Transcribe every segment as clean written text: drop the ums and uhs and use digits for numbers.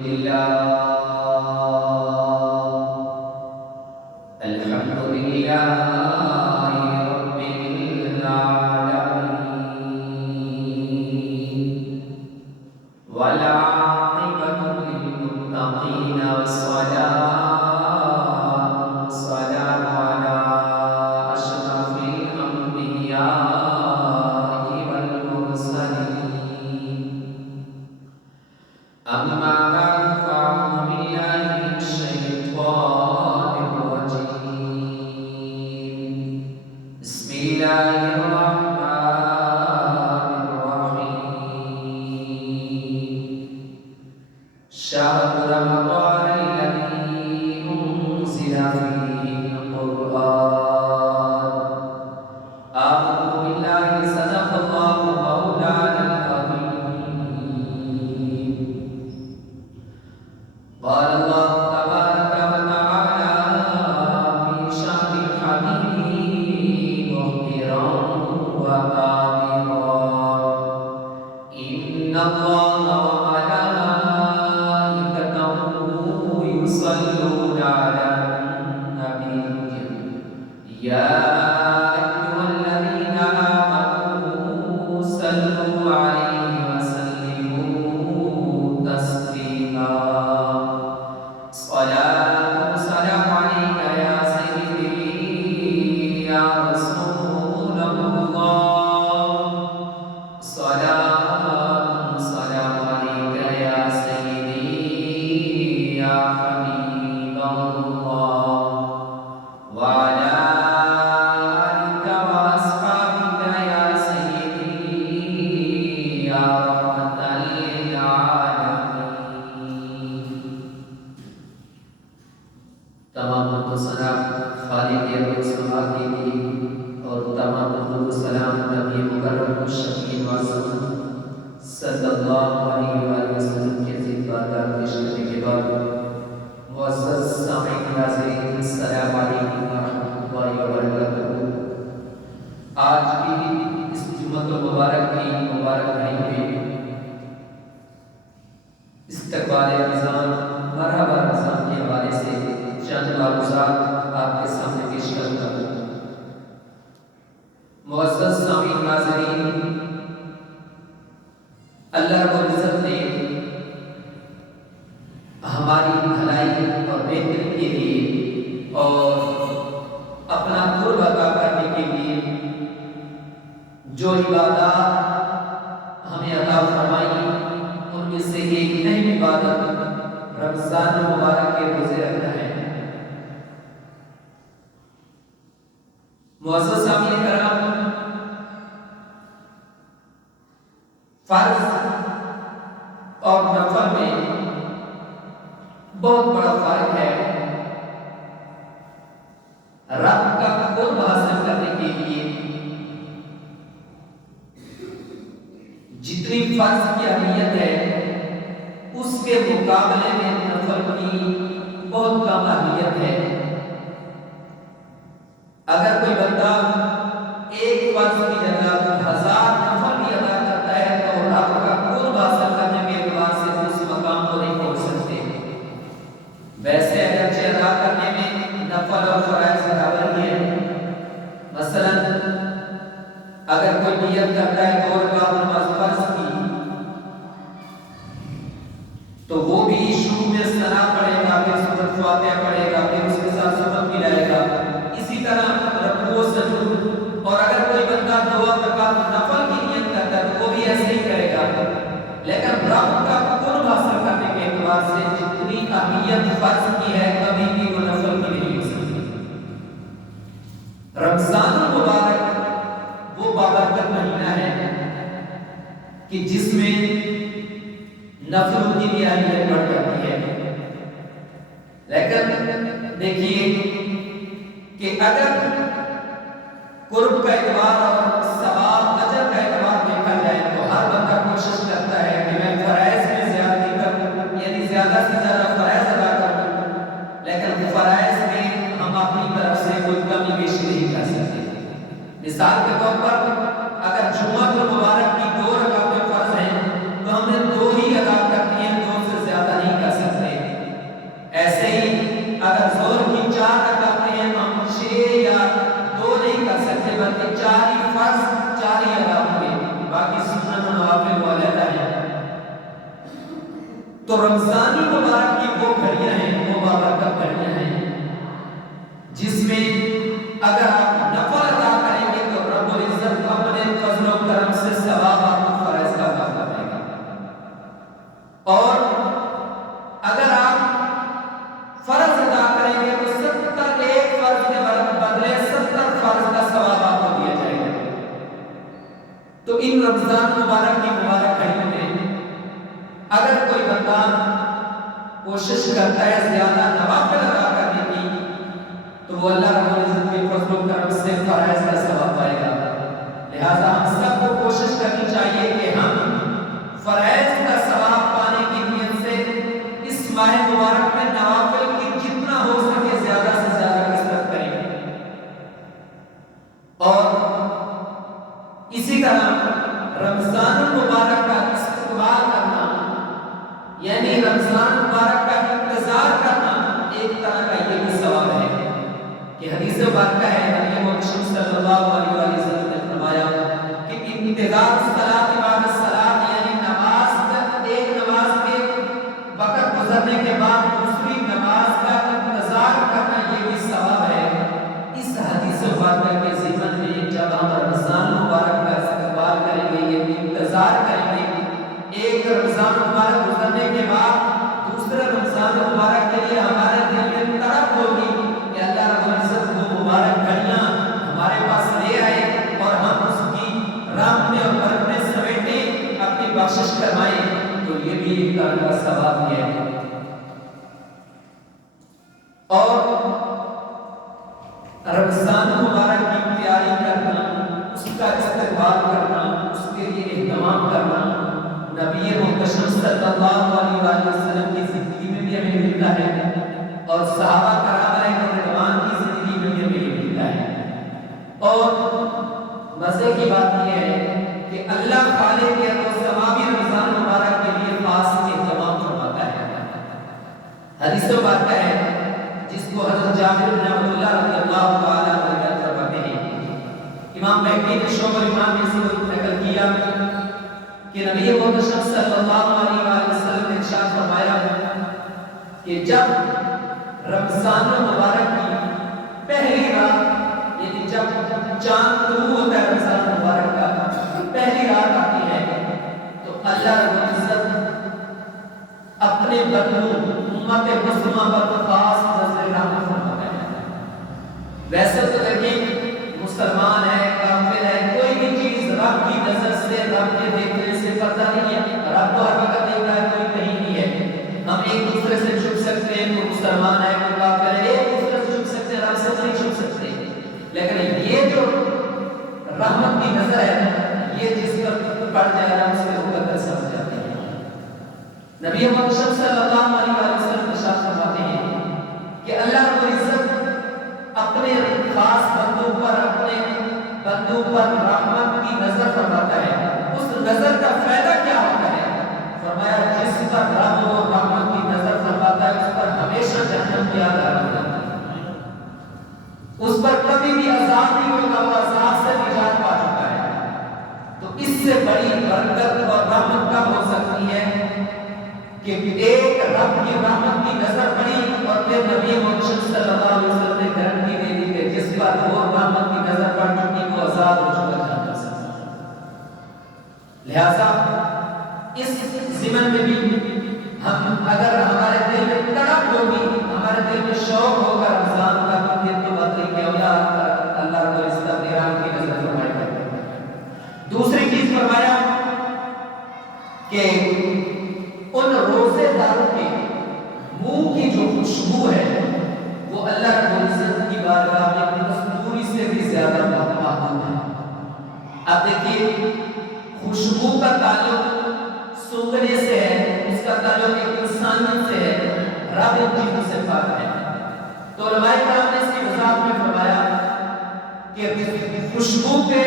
الحمد لله رب العالمين والعاقبة للمتقين والسلام على أشرف الأنبياء والمرسلين أما بعد فأعوذ بالله من الشيطان الرجيم بسم الله الرحمن الرحيم شهر رمضان الذي أنزل فيه القرآن أعوذ بالله صدق الله مولانا العظيم قال الله تبارك وتعالى في شهر الحبيب مخبرا وآمرا إن الله وملائكته يصلون على النبي يا أيها الذين آمنوا صلوا عليه وسلموا تسليما صلاة وسلام عليك يا سيدي يا رسول الله صلاة وسلام عليك يا سيدي يا حبيب الله وعلى آلك وأصحابك يا سيدي يا رحمة للعالمين تمام سلام خالق السماوات کی اور تمام سلام نبی مکرم شفیع معصوم صلی اللہ علیہ وآلہ وسلم کے زندگی پیش کرنے کے بعد معزز سامعین ناظرین السلام علیکم ورحمۃ اللہ وبرکاتہ۔ آج کی اس جمعۃ المبارک کی مبارک گھڑی میں استقبال رمضان مرحبا رمضان کے حوالے سے چند معروضات آپ کے سامنے پیش کرتا ہوں۔ معزز سامعین ناظرین، اللہ رب العزت نے ہماری بھلائی اور بہتری کے لیے اور اپنا قرب عطا کرنے کے لیے جو عبادات ہمیں عطا فرمائی ان میں سے ایک اہم عبادت رمضان المبارک کے روزے رکھنا ہے۔ معزز سامعین کرام، فرض اور نفل میں بہت بڑا فرق ہے۔ رب کا قرب حاصل کرنے کے لیے جتنی فرض کی اہمیت ہے اس کے مقابلے میں نفل کی بہت کم اہمیت ہے۔ اگر کوئی بندہ ایک فرض کی جگہ 1000 نفل بھی ادا کرتا ہے تو رب کا قرب حاصل کرنے کے اعتبار سے اس مقام کو نہیں پہنچ سکتے۔ ویسے اگرچہ ادا کرنے میں نفل اور فرائض برابر ہی ہیں۔ مثلا اگر کوئی نیت کرتا ہے 2 رکعت نماز فرض کی تو وہ بھی شروع میں ثنا پڑھے گا، پھر سورۃ فاتحہ پڑھے گا، پھر اس کے ساتھ سبق ملائے گا، اسی طرح رکوع و سجود۔ اور اگر کوئی بندہ 2 رکعت نفل کی نیت کرتا ہے تو وہ بھی ایسے ہی کرے گا۔ لیکن رب کا قرب حاصل کرنے کے اعتبار سے جتنی اہمیت فرض کی ہے کبھی بھی وہ نفل کی نہیں ہو سکتی۔ رمضان المبارک وہ بابرکت مہینہ ہے کہ جس میں نفل کی بھی اہمیت بڑھ جاتی ہے۔ لیکن دیکھیے کہ اگر قرب کا اعتبار اور ثواب اجر کا اعتبار دیکھا جائے تو ہر بندہ کوشش کرتا ہے کہ میں فرائض میں زیادتی کروں، یعنی زیادہ سے زیادہ فرائض ادا کروں، لیکن فرائض میں ہم اپنی طرف سے کوئی کمی بیشی نہیں کر سکتے۔ مثال کے طور پر اگر جمعہ المبارک کی 2 رکعتیں فرض ہیں تو ہم نے 2 ہی ادا کرنی ہیں، 2 سے زیادہ نہیں کر تو رمضان المبارک کی وہ گھڑیاں ہیں، وہ بابرکت گھڑیاں ہیں جس میں اگر آپ نفل ادا کریں گے تو رب العزت اپنے فضل و کرم سے ثواب آپ کو فرائض کا عطا فرمائے گا، اور اگر آپ فرض ادا کریں گے تو 70 ایک فرض کے بدلے 70 فرض کا ثواب آپ کو دیا جائے گا۔ تو ان رمضان مبارک کی مبارک گھڑیوں میں اگر کوئی بندہ کوشش کرتا ہے زیادہ نوافل ادا کرنے کی تو وہ اللہ رب العزت کے فضل و کرم سے فرائض کا ثواب پائے گا۔ لہذا ہم سب کو کوشش کرنی چاہیے کہ ہم فرائض کا ثواب پانے کی نیت سے اس ماہ مبارک میں نوافل کی جتنا ہو سکے زیادہ سے زیادہ کثرت کریں، اور اسی طرح رمضان المبارک کا استقبال کرنا یعنی رمضان مبارک کا انتظار کرنا ایک طرح کا یہ بھی ثواب ہے کہ حدیث مبارکہ ہے نبی محمد صلی اللہ علیہ وسلم نے فرمایا کہ انتظار الصلاۃ بعد الصلاۃ یعنی ایک نماز کے وقت گزرنے کے بعد دوسری نماز کا انتظار کرنا یہ بھی ثواب ہے۔ اس حدیث مبارکہ کے ضمن میں جب ہم رمضان مبارک کا استقبال کریں گے، یہ انتظار کریں گے، ایک رمضان مبارک گزرنے کے بعد دوسرے رمضان مبارک کے لیے ہمارے دل میں تڑپ ہوگی کہ اللہ رب العزت وہ مبارک گھڑیاں ہمارے پاس لے آئے اور ہم اس کی رحمتیں اور برکتیں سمیٹیں، اپنی بخشش کرائیں، تو یہ بھی ایک طرح کا ثواب ہے۔ اور رمضان مبارک کی تیاری کرنا، اس کا استقبال کرنا، اس کے لیے اہتمام کرنا نبی محتشم صلی اللہ علیہ وسلم کی زندگی میں بھی ہمیں ملتا ہے، اور صحابہ کرام علیہ رضوان کی زندگی میں بھی ہمیں ملتا ہے۔ اور مزے کی بات یہ ہے کہ اللہ خالق ہے تو ثوابی رمضان مبارک کے لیے خاص اہتمام فرماتا ہے۔ حدیث مبارکہ ہے جس کو حضرت جابر بن عبداللہ رضی اللہ تعالیٰ عنہ فرماتے ہیں، امام بہقی نے شعب الایمان میں سے نقل کیا کہ نبی محتشم صلی اللہ علیہ وسلم نے ارشاد فرمایا کہ جب رمضان مبارک کی پہلی رات یعنی جب چاند طلوع ہوتا ہے رمضان مبارک کا پہلی رات آتی ہے تو اللہ رب العزت اپنے بندوں امت مسلمہ پر خاص نظر رحمت فرماتا ہے۔ ویسے تو دیکھیں مسلمان ہے، کافر ہے، کوئی بھی چیز رب کی نظر سے، رب کے دیکھنے سے پتہ نہیں ہے، رب کو ہر وقت دیکھ رہا ہے، کوئی کہیں نہیں ہے۔ ہم ایک دوسرے سے چھپ سکتے ہیں، کوئی مسلمان ہے، کوئی کافر ہے، ایک دوسرے سے چھپ سکتے ہیں، رب سے نہیں چھپ سکتے، لیکن یہ جو رحمت کی نظر ہے یہ جس پر پڑ جائے گا اس کے مقدر سمجھ جاتے ہیں۔ نبی محمد صلی اللہ علیہ وسلم ارشاد فرماتے ہیں کہ اللہ رب العزت اپنے خاص بندوں پر رحمت کی نظر فرماتا ہے۔ اس نظر کا فائدہ کیا ہوتا ہے؟ فرمایا جس پر رب و رحمت کی نظر فرماتا ہے اس پر ہمیشہ جہنم کی آگ لگی رہتی ہے، اس پر کبھی بھی عذاب نہیں ہوگا، وہ عذاب سے نجات پا چکا ہے۔ تو اس سے بڑی برکت اور رحمت کب ہو سکتی ہے کہ ایک رب کی رحمت کی نظر پڑی اور پھر نبی محمد صلی اللہ علیہ وسلم نے گارنٹی دے دی کہ جس پر وہ رحمت کی نظر پڑ چکی وہ آزاد ہو چکا جاتا ہے۔ لہذا اس زمن میں بھی ہم اگر ہمارے دل میں تڑپ ہوگی، ہمارے دل میں شوق ہوگا رمضان کا، پھر تو بات نہیں کہ اللہ رب العزت اپنی رحمت کی نظر فرمائے گا۔ دوسری چیز فرمایا کہ ان روزے داروں کے منہ کی جو خوشبو ہے وہ اللہ رب العزت کی بارگاہ میں کستوری سے بھی زیادہ محبوب ہے۔ اب دیکھیے خوشبو کا تعلق سونگنے سے ہے، اس کا تعلق ایک انسانیت سے ہے، رب ان چیزوں سے پاک ہے۔ تو علماء کرام نے اس کی وضاحت میں فرمایا کہ خوشبو پہ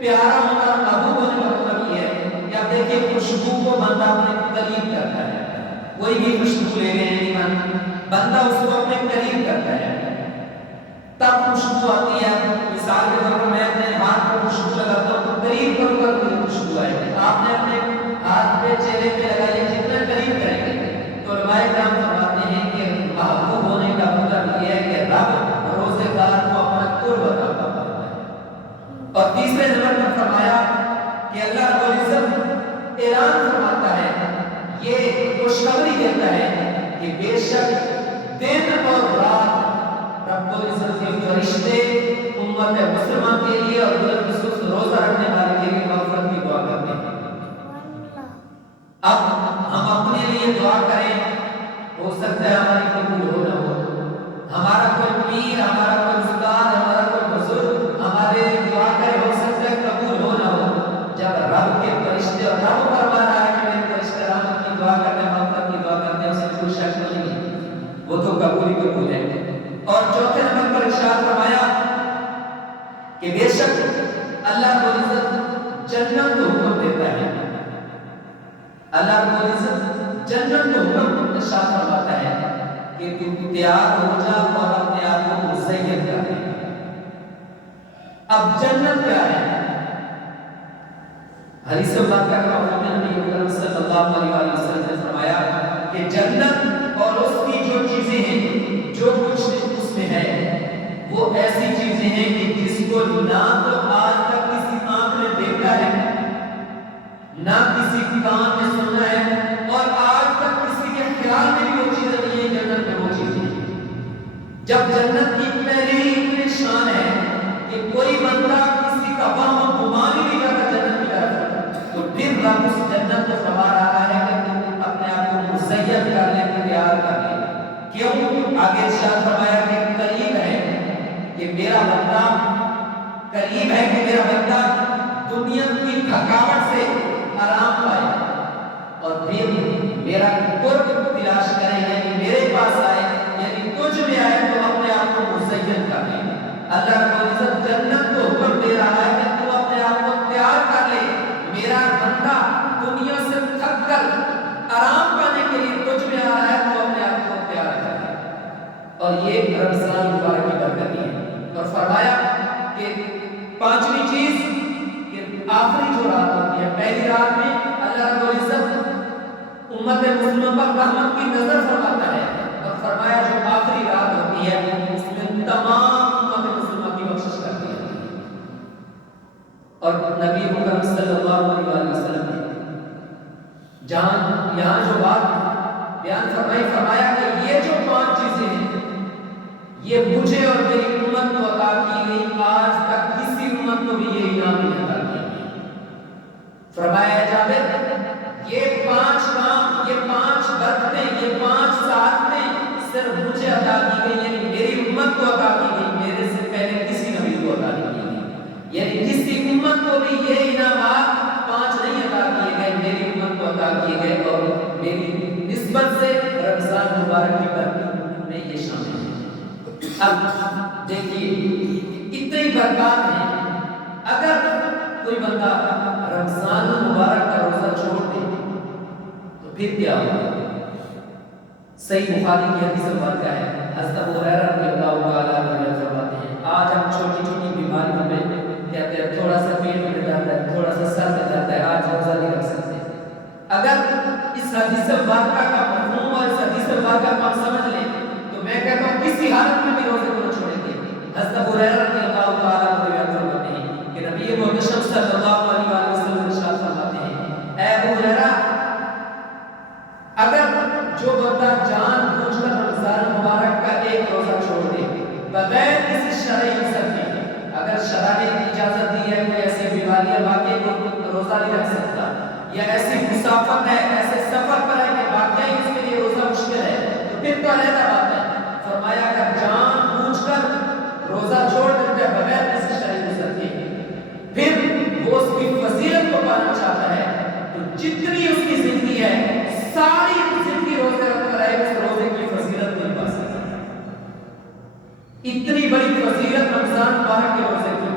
پیارا ہونا، محبوب ہونے کا مطلب یہ ہے کہ آپ دیکھیں خوشبو کو بندہ اپنے قریب کرتا ہے، کوئی بھی خوشبو لے رہے ہیں بندہ اس کو اپنے قریب کرتا ہے تب خوشبو آتی ہے۔ مثال کے طور پر میں اپنے ہاتھ پر خوشبو لگاتا ہوں تو قریب کروں گا کوئی خوشبو آئے گی، آپ نے اپنے ہاتھ پہ چہرے پہ لگائیے، جتنا قریب کریں گے کہ بے شک دن اور رات رب العزت کے فرشتے امت مسلمہ کے لیے اور بالخصوص روزہ رکھنے والے کے لیے مغفرت کی دعا کرتے ہیں. اب ہم اپنے لیے دعا کریں، ہو سکتا ہے ہماری قبول ہو نہ ہو. ہمارا کوئی پیر، ہمارا کوئی استاد، ہمارا کوئی بزرگ ہمارے لیے دعا کرے، ہو سکتا ہے قبول ہو نہ ہو. جب رب کے فرشتے اور رب فرما رہا ہے کہ میرے فرشتے رحمت کی دعا کرتے ہیں، مغفرت کی دعا کرتے ہیں، اس میں کوئی شک نہیں ہے، وہ تو قبول ہی قبول ہے. اور چوتھے نمبر پر ارشاد فرمایا کہ بے شک اللہ رب العزت جنت کو حکم دیتا ہے. اللہ رب العزت جنت کو حکم ارشاد فرماتا ہے کہ تم تیار ہو جا اور اپنے آپ کو مزین کر دے. اب جنت کیا ہے؟ حدیث پاک کا نبی اکرم صلی اللہ علیہ وسلم نے فرمایا کہ جنت اور اس کی جو چیزیں ہیں، جو کچھ اس میں ہے، وہ ایسی چیزیں ہیں کہ جس کو نہ تو آج تک کسی آنکھ نے دیکھا ہے، نہ کسی کان نے سنا ہے، اور آج تک کسی کے خیال میں بھی وہ چیزیں نہیں ہیں. جنت میں وہ چیزیں ہیں. جب جنت کی پہلی ہی اتنی شان ہے کہ کوئی بندہ کسی کا وہم و گمان ہی نہیں کرتا جنت کی طرف، تو پھر رب اس جنت کو فرما رہا ہے کہ تم اپنے آپ کو مزین کر لے، تیار کر لے. کیوں؟ آگے ارشاد فرمایا کہ قریب ہے کہ میرا بندہ، قریب ہے کہ میرا بندہ دنیا کی تھکاوٹ سے آرام پائے اور پھر میرا قرب تلاش کرے، یعنی میرے پاس آئے، یعنی تجھ میں آئے تو اپنے آپ کو مزین کر لے. اللہ رب العزت جنت کو حکم دے رہا ہے کہ تو اپنے آپ کو تیار کر لے. میرا بندہ دنیا سے تھک کر آرام پانے کے لیے تجھ میں آ رہا ہے، تو اپنے آپ کو تیار کر لے. اور یہ رمضان مبارک کی برکت ہے. اور فرمایا کہ پانچویں چیز کہ آخری جو رات ہوتی ہے، پہلی رات میں اللہ رب العزت امت مسلمہ پر رحمت کی نظر فرماتا ہے، اور فرمایا جو آخری رات ہوتی ہے اس میں تمام امت مسلمہ کی بخشش کر دی جاتی ہے. اور نبی اکرم صلی اللہ علیہ وسلم نے جہاں یہاں جو بات بیان فرمائی، فرمایا کہ یہ جو پانچ چیزیں ہیں یہ مجھے اور میری امت کو عطا کی گئی، آج تک کسی امت کو بھی یہ انعام نہیں عطا کیا گیا. فرمایا جابر یہ پانچ کام، یہ پانچ برکتیں، یہ پانچ سعادتیں صرف مجھے عطا کی گئی، یعنی میری امت کو عطا کی گئی، میرے سے پہلے کسی نبی کو عطا نہیں کی گئی. یعنی کسی امت کو بھی یہ انعامات پانچ نہیں عطا کیے گئے، میری امت کو عطا کیے گئے. اور میری نسبت سے رمضان مبارک کی برکت میں یہ شامل ہے. اب دیکھیے اتنی برکات ہیں، اگر کوئی بندہ رمضان مبارک کا روزہ چھوڑ دے تو پھر کیا ہوگا؟ صحیح بخاری کی حدیث میں واقع ہے، حضرت ابو ہریرہ رضی اللہ تعالیٰ عنہ فرماتے ہیں آج ہم چھوٹی چھوٹی بیماریوں میں کہتے ہیں تھوڑا سا پیٹ میں درد ہے، تھوڑا سا سر میں درد ہے، آج روزہ نہیں رکھ سکتے. اگر اس حدیث واقعہ کا مفہوم اور اس حدیث واقعہ کو ہم سمجھ لیں تو میں کہتا ہوں کسی حالت میں بھی روزے کو چھوڑیں گے. حضرت ابو ہریرہ رضی اللہ تعالیٰ عنہ روایت فرماتے ہیں کہ نبی محمد صلی اللہ علیہ وسلم ارشاد فرماتے ہیں، اے ابو ہریرہ اگر جو بندہ جان بوجھ کر رمضان مبارک کا ایک روزہ چھوڑ دے بغیر کسی شرعی عذر کے، اگر شرع نے اجازت دی ہے کوئی ایسی بیماری ہے واقعی کو روزہ نہیں رکھ سکتا، یا ایسی مسافت ہے، ایسے سفر پر ہے کہ واقعی اس کے لیے روزہ مشکل ہے، تو پھر تو علیحدہ بات ہے. فرمایا اگر جان بوجھ کر روزہ چھوڑ دیتا ہے بغیر کسی شرعی عذر کے، پھر وہ اس کی فضیلت کو پانا چاہتا ہے تو جتنی اس کی زندگی ہے ساری زندگی روزے رکھ کر ہے، اس روزے کی فضیلت نہیں پا سکتا. اتنی بڑی فضیلت رمضان مبارک کے روزے کی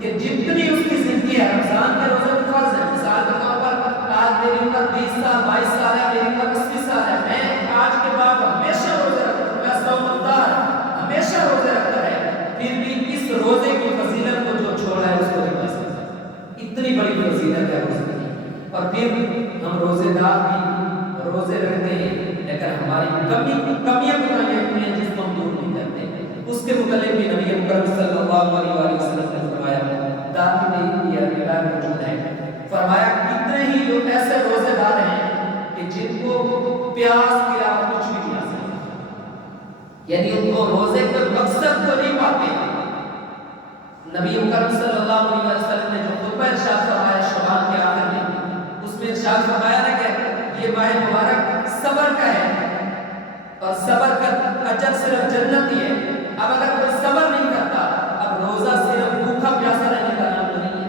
کہ جتنی اس کی زندگی ہے، رمضان کے روزے تو فرض ہے. مثال کے طور پر آج میری عمر 20 سال 22 سال ہے، میری عمر 80 سال ہے، میں آج کے بعد ہمیشہ روزے رکھتا ہوں، میں سومدار ہمیشہ روزے رکھتا ہے، پھر بھی اس روزے کی فضیلت کو جو چھوڑا ہے اس کو نہیں پا سکتا. اتنی بڑی فضیلت ہے روزے کی. اور پھر ہم روزے دار بھی روزے رکھتے ہیں لیکن ہماری کمیاں ہیں جس کو ہم دور نہیں کرتے. اس کے متعلق بھی نبی اکرم صلی اللہ علیہ وسلم نے فرمایا داخل یا روایت موجود ہے، فرمایا کتنے ہی لوگ ایسے روزے دار ہیں کہ جن کو پیاس کے علاوہ کچھ بھی نہیں یعنی ان کو روزے کا مقصد کو نہیں پاتے. نبی اکرم صلی اللہ علیہ وسلم نے جو خطبہ ارشاد فرمایا شعبان کے آخر میں، اس میں ارشاد فرمایا نا کہ یہ ماہ مبارک صبر کا ہے اور صبر کا اجر صرف جنت ہی ہے. اب اگر کوئی صبر نہیں کرتا، اب روزہ صرف بھوکا پیاسا رہنے کا نام نہیں ہے.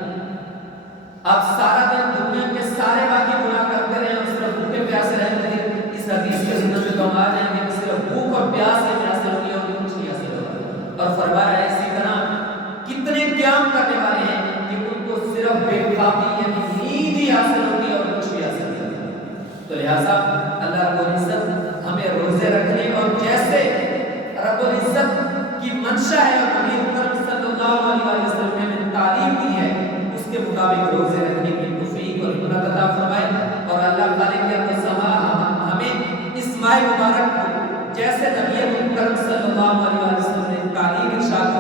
اب سارا دن دنیا کے سارے باقی گناہ کرتے رہے اور صرف بھوکے پیاسے رہنے لگے. اس حدیث کے ضمن میں تو ہم آ جائیں گے کہ صرف بھوک اور پیاس کے پیاسے ہوں گے اور کچھ نہیں حاصل ہوگا. اور فرمایا ہے اسی طرح کتنے قیام کرنے والے ہیں کہ ان کو صرف بے خوابی یعنی نیند ہی حاصل ہوگی اور کچھ بھی حاصل نہیں ہوگا. تو لہٰذا اللہ رب العزت ہمیں روزے رکھنے اور جیسے رب العزت کی منشا ہے اور نبی اکرم صلی اللہ علیہ وسلم نے ہمیں تعلیم دی ہے اس کے مطابق روزے رکھنے کی توفیق اور ہمت عطا فرمائے. اور اللہ خالق ہمیں اس ماہ مبارک کو جیسے نبی اکرم صلی اللہ علیہ وسلم نے تعلیم ارشاد